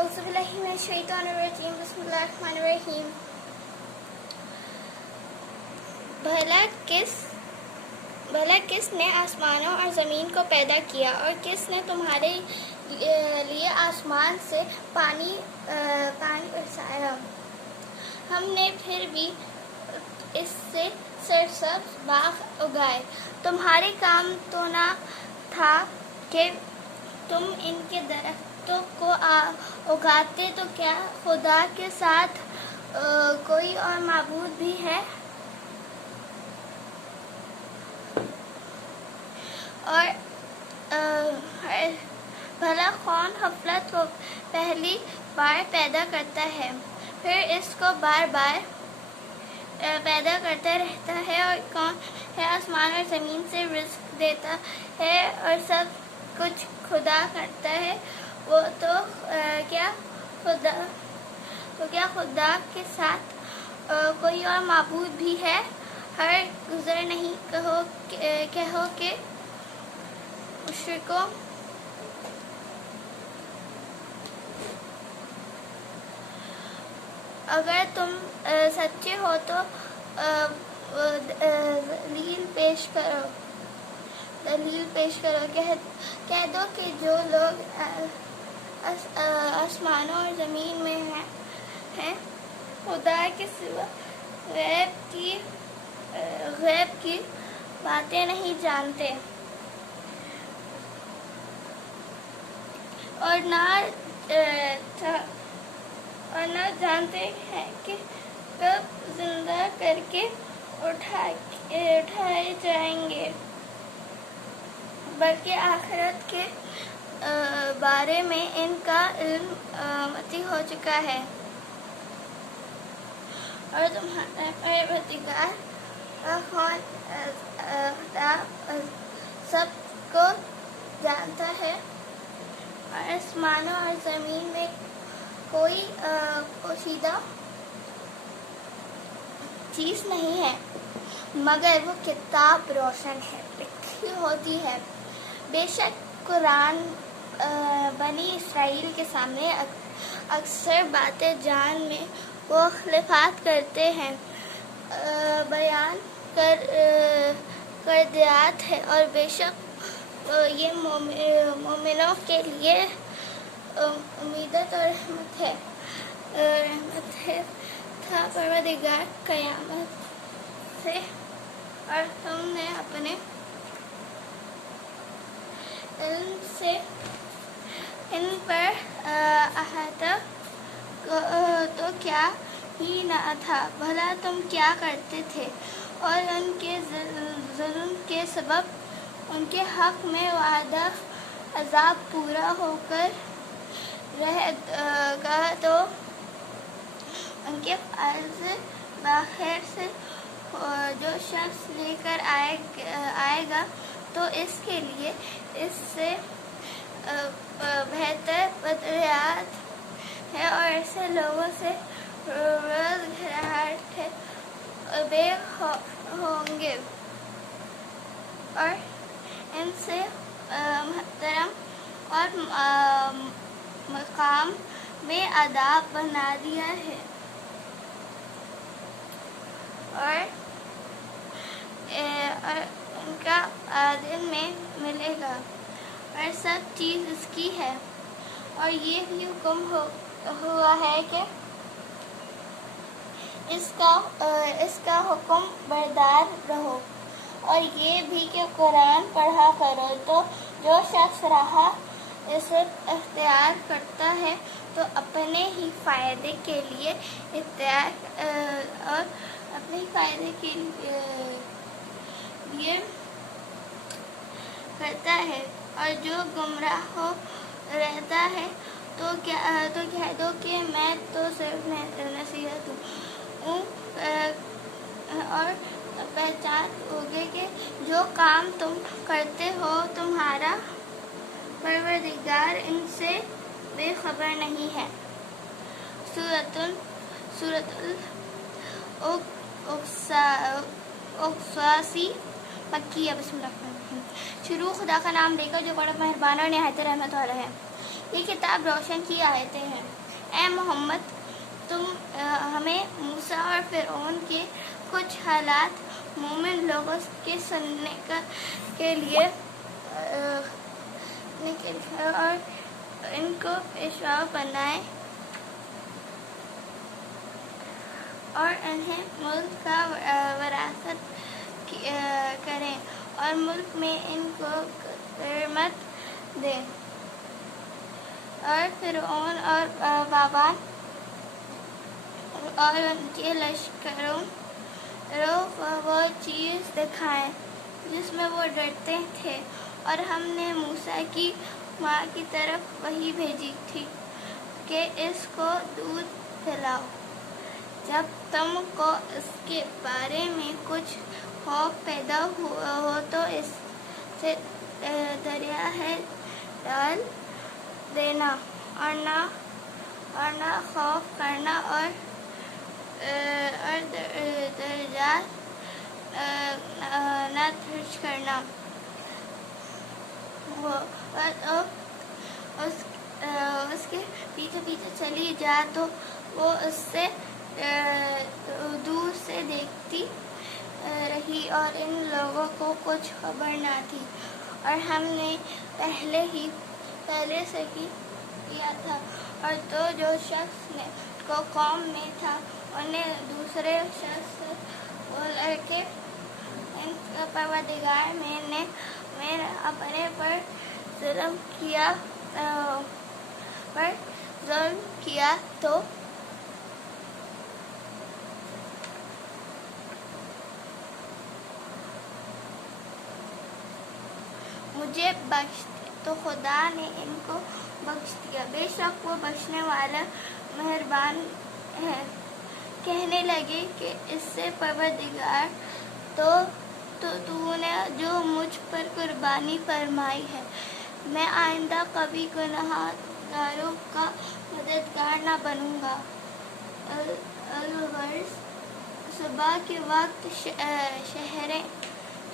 اعوذ باللہ من الشیطان الرجیم بسم اللہ الرحمن الرحیم. بھلا کس نے آسمانوں اور زمین کو پیدا کیا اور کس نے تمہارے لیے آسمان سے پانی برسایا. ہم نے پھر بھی اس سے سرسبز باغ اگائے. تمہارے کام تو نہ تھا کہ تم ان کے درختوں کو اگاتے. تو کیا خدا کے ساتھ کوئی اور معبود بھی ہے؟ اور بھلا کون غفلت کو پہلی بار پیدا کرتا ہے پھر اس کو بار بار پیدا کرتا رہتا ہے؟ اور کون ہے آسمان اور زمین سے رزق دیتا ہے اور سب کچھ خدا کرتا ہے؟ وہ تو کیا خدا کے ساتھ کوئی اور معبود بھی ہے؟ ہر گزر نہیں کہو کہ مشرکوں اگر تم سچے ہو تو دلیل پیش کرو. کہہ دو کہ جو لوگ آسمانوں اور زمین میں ہیں خدا کے سوا غیب کی باتیں نہیں جانتے اور نہ جانتے ہیں کہ کب زندہ کر کے اٹھائے جائیں گے، بلکہ آخرت کے بارے میں ان کا علم متی ہو چکا ہے. اور تمہارا پروردگار خدا سب کو جانتا ہے اور آسمانوں اور زمین میں کوئی پوشیدہ چیز نہیں ہے مگر وہ کتاب روشن ہے لکھی ہوتی ہے. بے شک قرآن بنی اسرائیل کے سامنے اکثر باتیں جان میں وہ اختلافات کرتے ہیں بیان کر دیات ہے. اور بے شک یہ مومنوں کے لیے امیدت اور رحمت ہے. تھا پروردگار قیامت سے اور تم نے اپنے علم سے ان پر احاطہ تو کیا ہی نہ تھا. بھلا تم کیا کرتے تھے اور ان کے ظلم کے سبب ان کے حق میں وعدہ عذاب پورا ہو کر رہ گا تو ان کے فائض بخیر سے جو شخص لے کر آئے گا تو اس کے لیے اس سے بہتر بدریات ہے اور ایسے لوگوں سے روز گھراہٹ بے ہوں گے اور ان سے محترم اور مقام میں آداب بنا دیا ہے اور ان کا عادل میں ملے گا اور سب چیز اس کی ہے. اور یہ بھی حکم ہوا ہے کہ اس کا حکم بردار رہو اور یہ بھی کہ قرآن پڑھا کرو. تو جو شخص راہ عصمت اختیار کرتا ہے تو اپنے ہی فائدے کے لیے کرتا ہے اور جو گمراہ ہو رہتا ہے تو کہہ دو کہ میں تو صرف نصیحت ہوں اور پہچان ہوگے کہ جو کام تم کرتے ہو تمہارا پروردگار ان سے بے خبر نہیں ہے. سورۃ الاقصاص مکیہ. بسم اللہ الرحمن الرحیم. شروع خدا کا نام لے کر جو بڑا مہربان اور نہایت رحمت والا ہے. یہ کتاب روشن کی آیتیں ہیں۔ اے محمد، تم ہمیں موسیٰ اور فرعون کے کچھ حالات مومن لوگوں کے سننے کے لیے اور ان کو پیشوا بنائیں اور انہیں ملک کا وراثت کریں اور ملک میں ان کو حرمت دیں۔ اور فرعون اور بابان اور ان کے لشکروں وہ چیز دکھائیں جس میں وہ ڈرتے تھے، اور ہم نے موسیٰ کی ماں کی طرف وحی بھیجی تھی کہ اس کو دودھ پلاؤ۔ جب تم کو اس کے بارے میں کچھ خوف پیدا ہو تو اس سے دریا ہے ڈال دینا اور نہ خوف کرنا اور درجات نہ ترش کرنا۔ اس کے پیچھے پیچھے چلی جا تو وہ اس سے دور سے دیکھتی رہی اور ان لوگوں کو کچھ خبر نہ تھی، اور ہم نے پہلے سے ہی کیا تھا۔ اور تو جو شخص کو قوم میں تھا انہیں دوسرے شخص سے بولا کہ ان کا پروردگار میں اپنے پر ظلم کیا تو مجھے بخش دے، تو خدا نے ان کو بخش دیا، بے شک وہ بخشنے والا مہربان ہے۔ کہنے لگے کہ اس سے پروردگار تو نے جو مجھ پر قربانی فرمائی ہے، میں آئندہ کبھی گناہ گاروں کا مددگار نہ بنوں گا۔ الغرض صبح کے وقت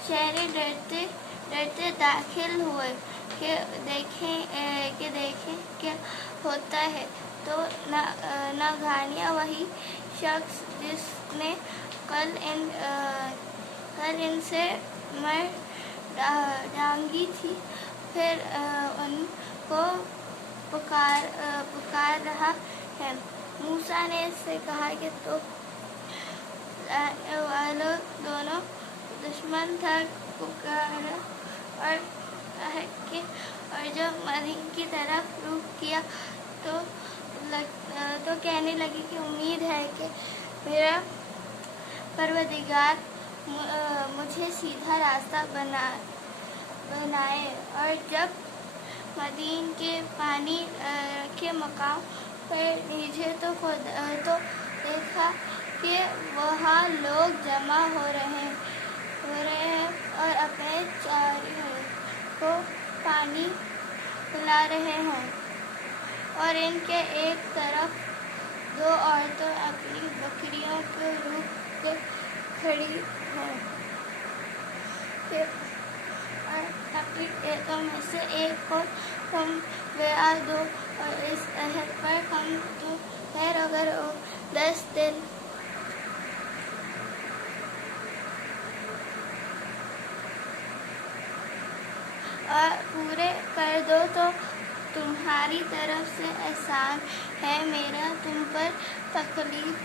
شہریں ڈرتے داخل ہوئے کہ دیکھیں کیا ہوتا ہے، تو ناگہانیاں وہی شخص جس نے کل ان سے مر ڈانگی تھی پھر ان کو پکار رہا ہے۔ موسیٰ نے اس سے کہا کہ تو دونوں دشمن تھا، پکارا اور جب مدین کی طرف رخ کیا تو کہنے لگی کہ امید ہے کہ میرا پروردگار مجھے سیدھا راستہ بنائے۔ اور جب مدین کے پانی کے مقام پر نیچے تو دیکھا کہ وہاں لوگ جمع ہو رہے ہیں اور اپنے چاروں کو پانی پلا رہے ہیں، اور ان کے ایک طرف دو عورتیں اپنی بکریوں کو روک کے کھڑی ہیں، اور اپنی کھیتوں میں سے ایک کو تم بیعت دو اور اس عہد پر ہم تو خیر اگر 10 دن اور پورے کر دو تو تمہاری طرف سے احسان ہے، میرا تم پر تکلیف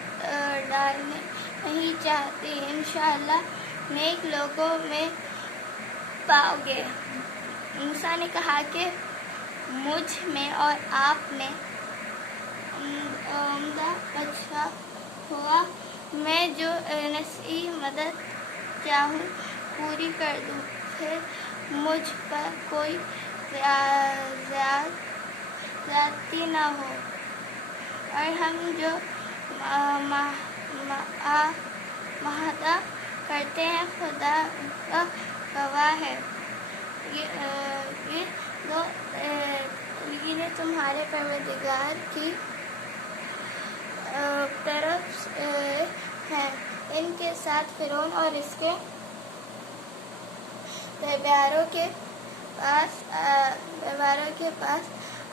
ڈالنا نہیں چاہتی، انشاءاللہ نیک لوگوں میں پاؤ گے۔ موسیٰ نے کہا کہ مجھ میں اور آپ میں عمدہ اچھا ہوا میں جو نصیحت مدد چاہوں پوری کر دوں، پھر مجھ پر کوئی زیادتی نہ ہو، اور ہم جو معاہدہ کرتے ہیں خدا کا گواہ ہے، یہ دو دلیلیں تمہارے پروردگار کی طرف ہیں۔ ان کے ساتھ فرعون اور اس کے درباریوں کے پاس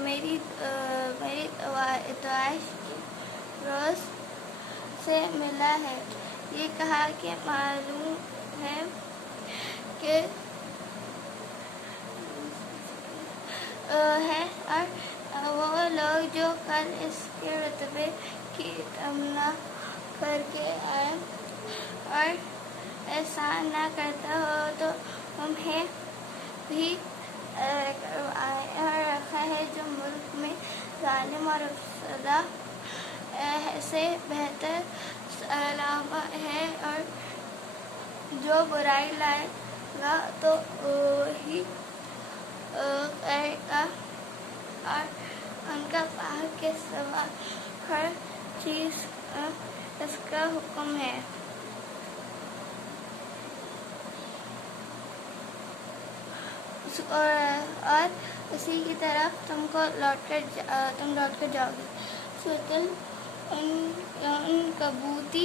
میری دعائش کے روز سے ملا ہے. یہ کہا کہ معلوم ہے کہ ہے اور وہ لوگ جو کل اس کے رتبے کی تمنا کر کے آئے اور احسان نہ کرتا ہو تو انہیں بھی رکھا ہے جو ملک میں ظالم اور افسدہ سے بہتر علامہ ہے اور جو برائی لائے گا تو وہی کرے گا اور ان کا پاک کے سوا ہر چیز اس کا حکم ہے. اور اسی کی طرف تم لوٹ کر جاؤ گے. سورۃ العنکبوت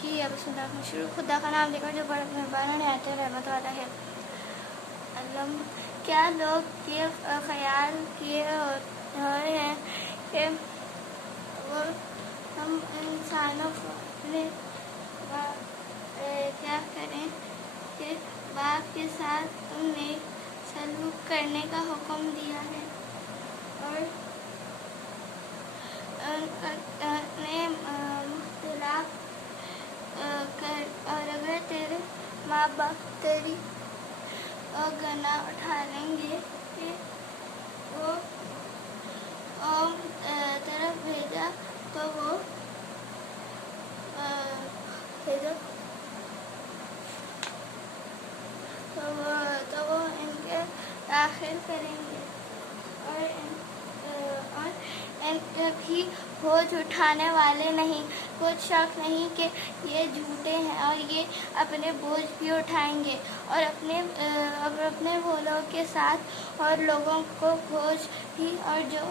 کی اب شروع. خدا کا نام لے کر جو بڑا مہربان اور نہایت رحمت والا ہے. علم کیا لوگ یہ خیال کیے ہوئے ہیں کہ وہ ہم انسانوں کو اپنے کیا کریں کہ باپ کے ساتھ تم نے سلوک کرنے کا حکم دیا ہے اور نے مختلف اور اگر تیرے ماں باپ تیری گناہ اٹھا لیں گے کہ وہ طرف بھیجا تو وہ ان کے داخل کریں گے اور ان بھی بوجھ اٹھانے والے نہیں. کچھ شک نہیں کہ یہ جھوٹے ہیں اور یہ اپنے بوجھ بھی اٹھائیں گے اور اپنے بھولوں کے ساتھ اور لوگوں کو بوجھ بھی. اور جو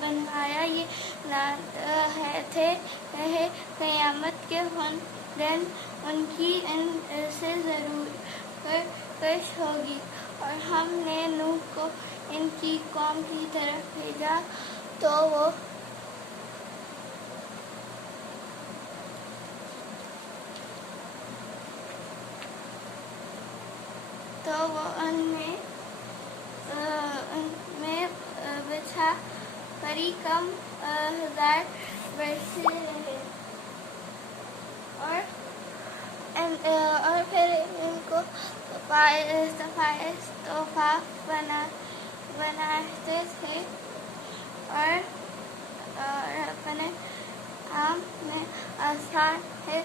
بنوایا یہ تھے قیامت کے دن ان کی ان سے ضرور پیش ہوگی. اور ہم نے نوح کو ان کی قوم کی طرف بھیجا تو وہ ان میں بچھا کری کم 1000 برسے رہے اور پھر ان کو طوفان بناتے تھے اور اپنے آپ میں آسان ہے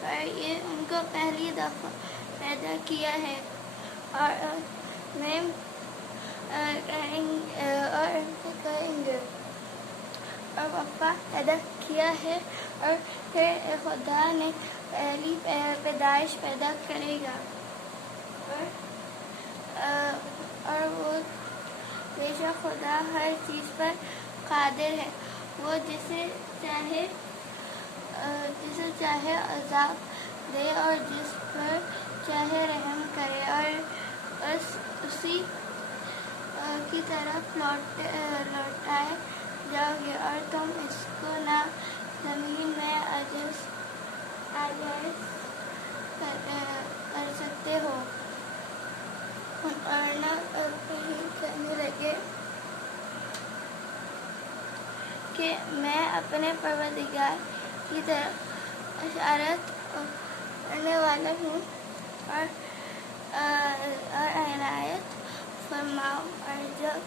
پر یہ ان کو پہلی دفعہ پیدا کیا ہے اور میں کہیں گے اور وفا پیدا کیا ہے اور پھر خدا نے پہلی پیدائش پیدا کرے گا اور وہ بے شک خدا ہر چیز پر قادر ہے. وہ جسے چاہے عذاب دے اور جس پر چاہے رحم کرے اور اسی کی طرف لوٹائے جاؤ گے اور تم اس کو نہ زمین میں عاجز کر سکتے ہو اور نہ کہیں کہنے لگے کہ میں اپنے پروردگار کی طرف اشارت کرنے والا ہوں اور عنایت فرماؤ. اور جب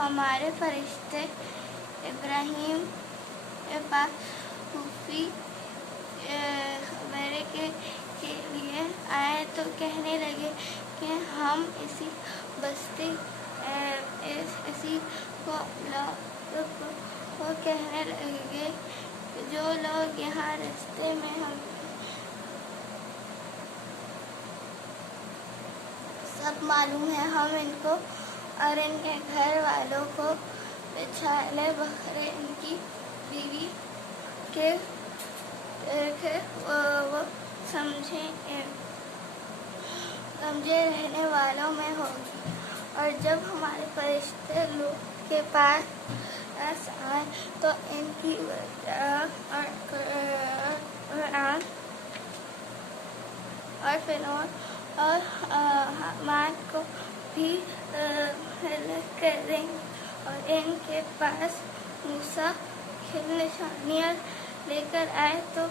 ہمارے فرشتے ابراہیم کے پاس خفی خبر کے لیے آئے تو کہنے لگے کہ ہم اسی بستی اسی کو کہنے لگے جو لوگ یہاں راستے میں ہم سب معلوم ہے ہم ان کو اور ان کے گھر والوں کو بچھالے بکھرے ان کی بیوی کے وہ سمجھے رہنے والوں میں ہوگی. اور جب ہمارے فرشتے لوگ کے پاس آئے تو ان کی اور قرآن اور فرعون اور حامان کو بھی ہلاک کر دیں گے، اور ان کے پاس موسیٰ کی نشانیاں لے کر آئے تو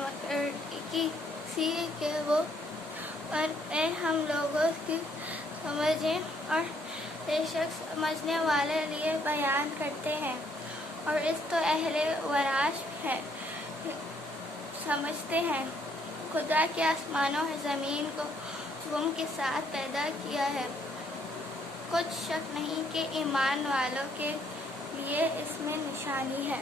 مکڑی سی کہ وہ اور اے ہم لوگوں کی سمجھیں اور بے شک سمجھنے والے لیے بیان کرتے ہیں، اور اس تو اہل وراش ہے سمجھتے ہیں۔ خدا کے آسمانوں اور زمین کو حکم کے ساتھ پیدا کیا ہے، کچھ شک نہیں کہ ایمان والوں کے لیے اس میں نشانی ہے۔